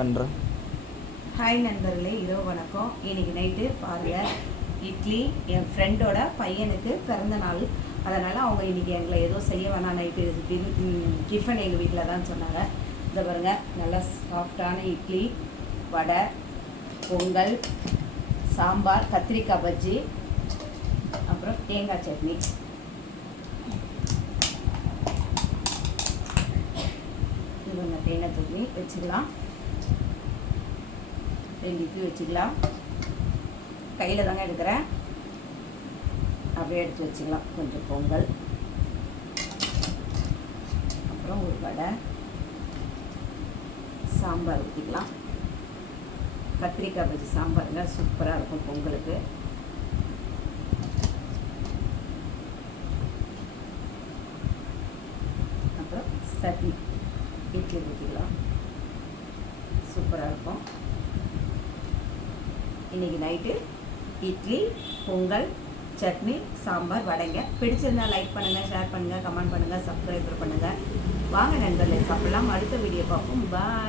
பண்ணுறேன். ஹாய் நண்பர்களே, இரவு வணக்கம். இன்றைக்கி நைட்டு பாருங்கள், இட்லி. என் ஃப்ரெண்டோட பையனுக்கு பிறந்த நாள். அதனால் அவங்க இன்றைக்கி எங்களை ஏதோ செய்ய வேணாம், நைட்டு டிஃபன் எங்கள் வீட்டில் தான் சொன்னாங்க. இதை பாருங்கள், நல்லா சாஃப்டான இட்லி, வடை, பொங்கல், சாம்பார், கத்திரிக்காய் பஜ்ஜி, அப்புறம் தேங்காய் சட்னி. இது ஒன்று தேங்காய் சட்னி வச்சுக்கலாம். 2 இட்லி வச்சுக்கலாம். கையில் தாங்க எடுக்கிறேன், அப்படியே எடுத்து வச்சுக்கலாம். கொஞ்சம் பொங்கல், அப்புறம் ஒரு வடை, சாம்பார் ஊற்றிக்கலாம். கத்திரிக்காய் பஜ்ஜி சாம்பாருங்க, சூப்பராக இருக்கும் பொங்கலுக்கு. அப்புறம் சட்னி இட்லி ஊற்றிக்கலாம், சூப்பராக இருக்கும். இன்றைக்கி நைட்டு இட்லி, பொங்கல், சட்னி, சாம்பார், வடைங்க. பிடிச்சிருந்தால் லைக் பண்ணுங்கள், ஷேர் பண்ணுங்கள், கமெண்ட் பண்ணுங்கள், சப்ஸ்கிரைப் பண்ணுங்கள். வாங்க நண்பர்களே, சாப்பிடலாம். அடுத்த வீடியோ பார்ப்போம். பாய்.